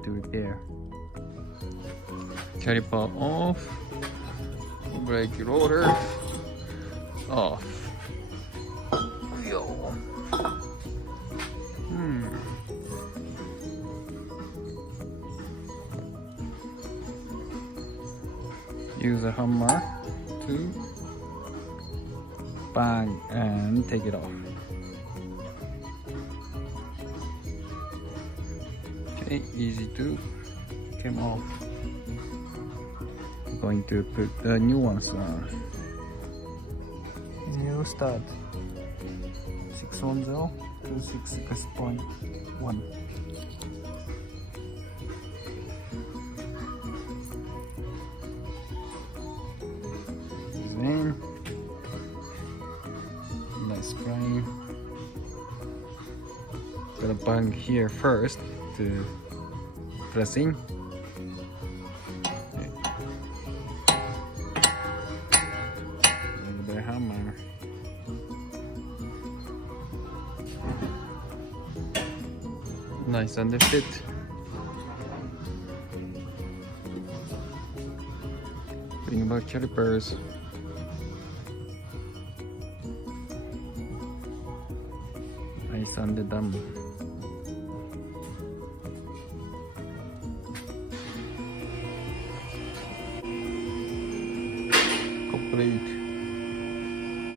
going to repair. Caliper off, brake rotor off. Yo. Use a hammer to bang and take it off. Okay, easy to come off. I'm going to put the new ones on. New stud 610 to 66.1. In. Nice spring. Gotta bang here first to press in. Okay. With the hammer. Nice underfit. Putting back calipers. Nice underdone.